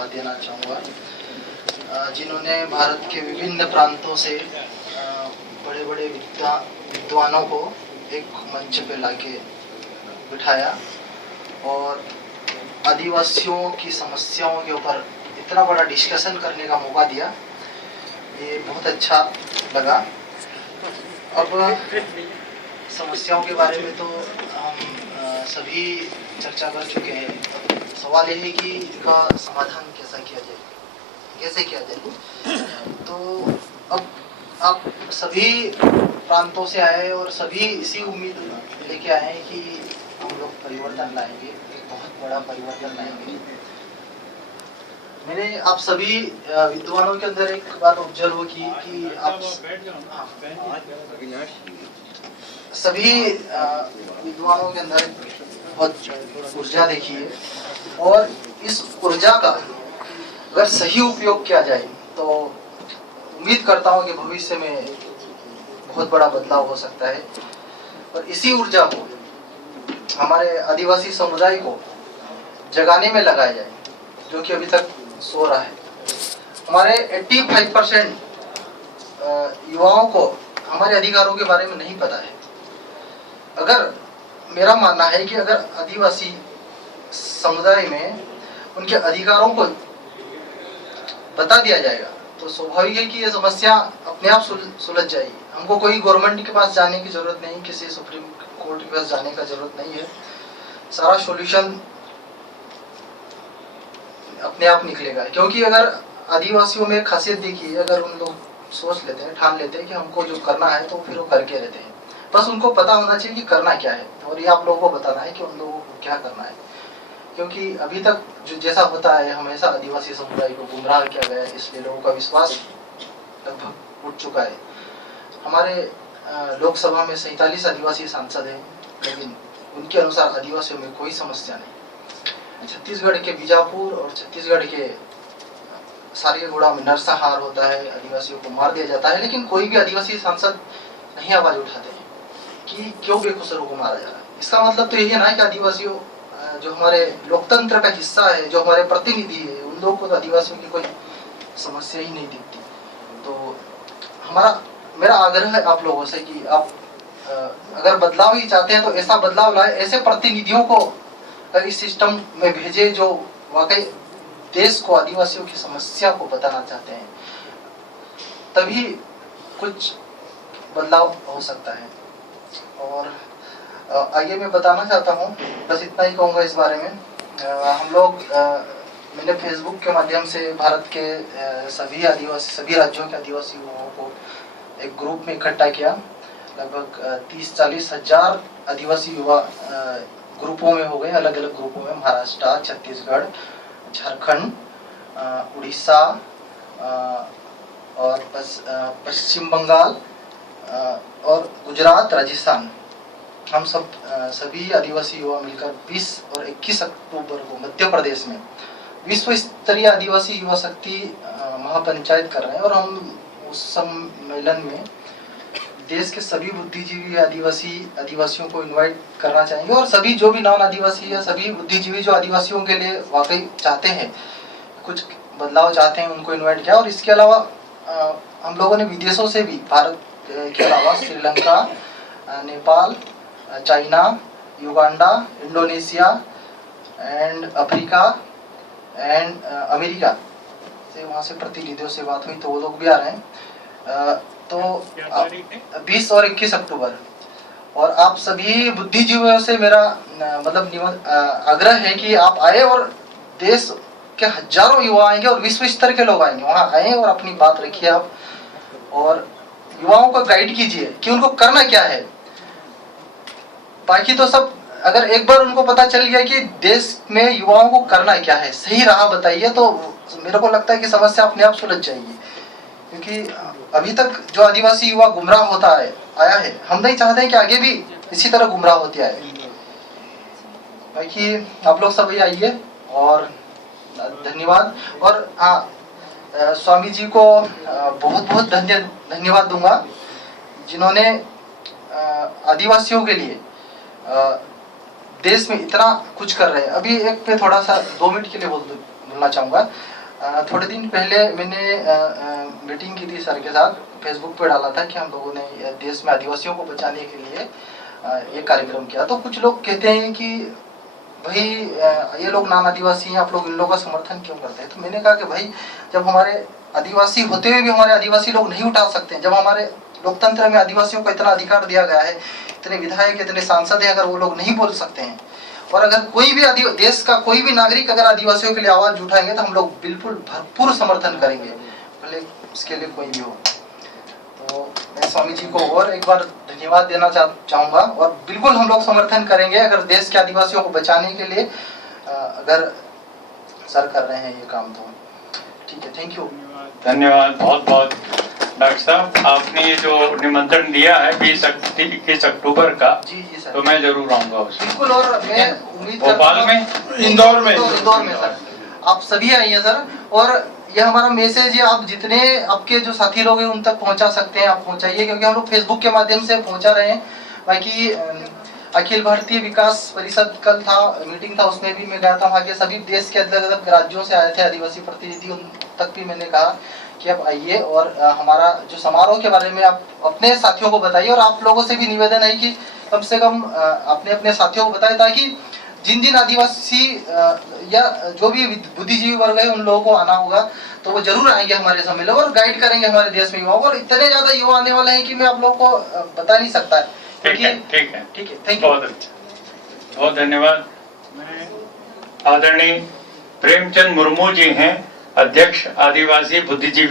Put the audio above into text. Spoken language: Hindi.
धन्यवाद देना चाहूँगा, जिन्होंने भारत के विभिन्न प्रांतों से बड़े बड़े विद्वानों को एक मंच पे लाके बिठाया और आदिवासियों की समस्याओं के ऊपर इतना बड़ा डिस्कशन करने का मौका दिया। ये बहुत अच्छा लगा। अब समस्याओं के बारे में तो हम सभी चर्चा कर चुके हैं। अब सवाल ये है कि इनका समाधान कैसे किया जाए। तो अब आप सभी प्रांतों से आए और सभी इसी उम्मीद लेके आए हैं कि हम लोग परिवर्तन लाएंगे, एक बहुत बड़ा परिवर्तन लाएंगे। मैंने आप सभी विद्वानों के अंदर एक बात ऑब्जर्व की कि आप सभी विद्वानों के अंदर बहुत ऊर्जा देखी है और इस ऊर्जा का अगर सही उपयोग किया जाए तो उम्मीद करता हूँ कि भविष्य में बहुत बड़ा बदलाव हो सकता है। और इसी ऊर्जा को हमारे आदिवासी समुदाय को जगाने में लगाया जाए, जो कि अभी तक सो रहा है। हमारे 85% युवाओं को हमारे अधिकारों के बारे में नहीं पता है। अगर मेरा मानना है कि अगर आदिवासी समुदाय में उनके अधिकारों को बता दिया जाएगा तो स्वाभाविक है कि ये समस्या अपने आप सुलझ जाएगी। हमको कोई गवर्नमेंट के पास जाने की जरूरत नहीं, किसी सुप्रीम कोर्ट के पास जाने का जरूरत नहीं है। सारा सॉल्यूशन अपने आप निकलेगा। क्योंकि अगर आदिवासियों में खासियत देखिए, अगर उन लोग सोच लेते हैं, ठान लेते हैं कि हमको जो करना है तो फिर वो करके रहते हैं। बस उनको पता होना चाहिए कि करना क्या है और ये आप लोगों को बताना है कि उन लोगों को क्या करना है। क्योंकि अभी तक जो जैसा होता है, हमेशा आदिवासी समुदाय को गुमराह किया गया है, इसलिए लोगों का विश्वास लगभग उठ चुका है। हमारे लोकसभा में 47 आदिवासी सांसद हैं, लेकिन उनके अनुसार आदिवासियों में कोई समस्या नहीं। छत्तीसगढ़ के बीजापुर और छत्तीसगढ़ के सारीगुड़ा में नरसंहार होता है, आदिवासियों को मार दिया जाता है, लेकिन कोई भी आदिवासी सांसद नहीं आवाज उठाते हैं कि क्यों बेकसूरों को मारा जा रहा है। इसका मतलब तो यही है ना कि आदिवासियों जो हमारे लोकतंत्र का हिस्सा है, जो हमारे प्रतिनिधि है, उन लोगों को तो आदिवासियों की कोई समस्या ही नहीं दिखती। तो मेरा आग्रह है आप लोगों से कि आप अगर बदलाव ही चाहते हैं तो ऐसा बदलाव लाए, ऐसे प्रतिनिधियों को इस सिस्टम में भेजे जो वाकई देश को, आदिवासियों की समस्या को बताना चाहते हैं, तभी कुछ बदलाव हो सकता है। और आगे मैं बताना चाहता हूँ, बस इतना ही कहूँगा इस बारे में। हम लोग मैंने फेसबुक के माध्यम से भारत के सभी राज्यों के आदिवासी युवाओं को एक ग्रुप में इकट्ठा किया। लगभग 30-40 हजार आदिवासी युवा ग्रुपों में हो गए, अलग अलग ग्रुपों में। महाराष्ट्र, छत्तीसगढ़, झारखंड, उड़ीसा और पश्चिम बंगाल और गुजरात, राजस्थान, हम सभी आदिवासी युवा मिलकर 20 और 21 अक्टूबर को मध्य प्रदेश में विश्व स्तरीय आदिवासी युवा शक्ति महापंचायत कर रहे हैं। और हम उस सम्मेलन में देश के सभी बुद्धिजीवी आदिवासियों को इनवाइट करना चाहेंगे। और सभी जो भी नॉन आदिवासी या सभी बुद्धिजीवी जो आदिवासियों के लिए वाकई चाहते हैं, कुछ बदलाव चाहते हैं, उनको इन्वाइट किया। और इसके अलावा हम लोगों ने विदेशों से भी, भारत के अलावा Sri Lanka, Nepal, China, Uganda, Indonesia and Africa and America से, वहाँ से प्रतिनिधियों से बात हुई तो वो लोग भी आ रहे हैं। तो 20 और 21 अक्टूबर। और आप सभी बुद्धिजीवियों से मेरा मतलब आग्रह है कि आप आए और देश के हजारों युवा आएंगे और विश्व स्तर के लोग आएंगे। वहाँ आए और अपनी बात रखिए आप, और युवाओं को गाइड कीजिए कि उनको करना क्या है। बाकी तो सब, अगर एक बार उनको पता चल गया कि देश में युवाओं को करना क्या है, सही राह बताइए, तो मेरे को लगता है कि समस्या अपने आप सुलझ जाएगी। क्योंकि अभी तक जो आदिवासी युवा गुमराह होता आया है, हम नहीं चाहते कि आगे भी इसी तरह गुमराह होते आए। बाकी आप लोग सब आइए और धन्यवाद। और हाँ, स्वामी जी को बहुत बहुत धन्यवाद दूंगा, जिन्होंने आदिवासियों के लिए देश में इतना कुछ कर रहे हैं। अभी एक पे थोड़ा सा 2 मिनट के लिए बोल बोलना चाहूँगा। थोड़े दिन पहले मैंने मीटिंग की थी सर के साथ, फेसबुक पे डाला था कि हम लोगों ने देश में आदिवासियों को बचाने के लिए एक कार्यक्रम किया। तो कुछ लोग कहते हैं कि भाई ये लोग नाम आदिवासी हैं, आप लोग इन लोगों का समर्थन क्यों करते हैं? तो मैंने कहा कि भाई जब हमारे आदिवासी होते हुए भी हमारे आदिवासी लोग नहीं उठा सकते हैं, जब हमारे लोकतंत्र में आदिवासियों को इतना अधिकार दिया गया है, इतने विधायक इतने सांसद हैं, अगर वो लोग नहीं बोल सकते हैं, और अगर कोई भी देश का कोई भी नागरिक अगर आदिवासियों के लिए आवाज उठाएंगे तो हम लोग बिल्कुल भरपूर समर्थन करेंगे, भले उसके लिए कोई भी हो। तो मैं स्वामी जी को और एक बार धन्यवाद देना चाहूँगा, और बिल्कुल हम लोग समर्थन करेंगे अगर देश के आदिवासियों को बचाने के लिए अगर सर कर रहे हैं ये काम। तो ठीक है, थैंक यू। धन्यवाद बहुत बहुत डॉक्टर साहब। आपने ये जो निमंत्रण दिया है 21 अक्टूबर का, जी जी सर, तो मैं जरूर आऊंगा उसमें। बिल्कुल, और मैं उम्मीद भोपाल में, इंदौर में सर आप सभी आइए सर, और यह हमारा मैसेज है, आप जितने आपके जो साथी लोग हैं उन तक पहुंचा सकते हैं आप पहुंचाइए, क्योंकि हम लोग फेसबुक के माध्यम से पहुंचा रहे हैं। बाकी अखिल भारतीय विकास परिषद कल था, मीटिंग था, उसमें भी मैं गया था, वहाँ के सभी देश के अलग अलग राज्यों से आए थे आदिवासी प्रतिनिधि, उन तक भी मैंने कहा कि आप आइए और हमारा जो समारोह के बारे में आप अपने साथियों को बताइए, और आप लोगों से भी निवेदन है कि कम से कम अपने अपने साथियों को बताएं, ताकि जिन जिन आदिवासी या जो भी बुद्धिजीवी वर्ग है उन लोगों को आना होगा, तो वो जरूर आएंगे हमारे सम्मेलन और गाइड करेंगे हमारे देश में युवाओं को। और इतने ज्यादा युवा आने वाले हैं कि मैं आप लोगों को बता नहीं सकता। ठीक है, थैंक यू, बहुत अच्छा, बहुत धन्यवाद। आदरणीय प्रेमचंद मुर्मू जी हैं, अध्यक्ष आदिवासी बुद्धिजीवी